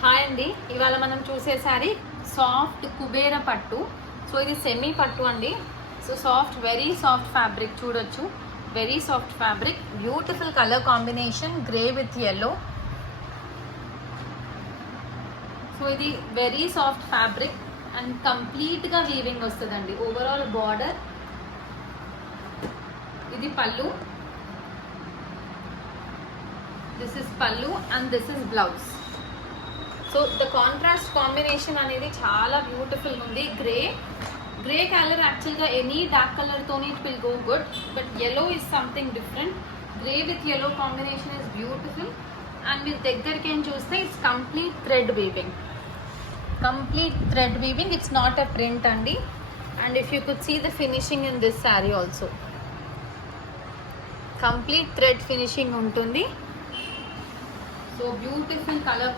హాయ్ అండి, ఇవాళ మనం చూసే శారీ సాఫ్ట్ కుబేర పట్టు. సో ఇది సెమీ పట్టు అండి. So soft, very soft fabric చూడొచ్చు. Very soft fabric, beautiful colour combination grey with yellow. So ఇది వెరీ సాఫ్ట్ ఫ్యాబ్రిక్ అండ్ కంప్లీట్గా వీవింగ్ వస్తుందండి. ఓవరాల్ బార్డర్, ఇది pallu, this is pallu and this is blouse. So the contrast combination అనేది చాలా బ్యూటిఫుల్ ఉంది. Grey colour యాక్చువల్గా ఎనీ డార్క్ కలర్తోని it will go good, but yellow is something different. Grey with yellow combination is beautiful. And మీరు దగ్గరికి ఏం చూస్తే it's complete thread weaving. It's not a print అండి. And if you could see the finishing in this sari also, complete thread finishing ఉంటుంది. So beautiful colour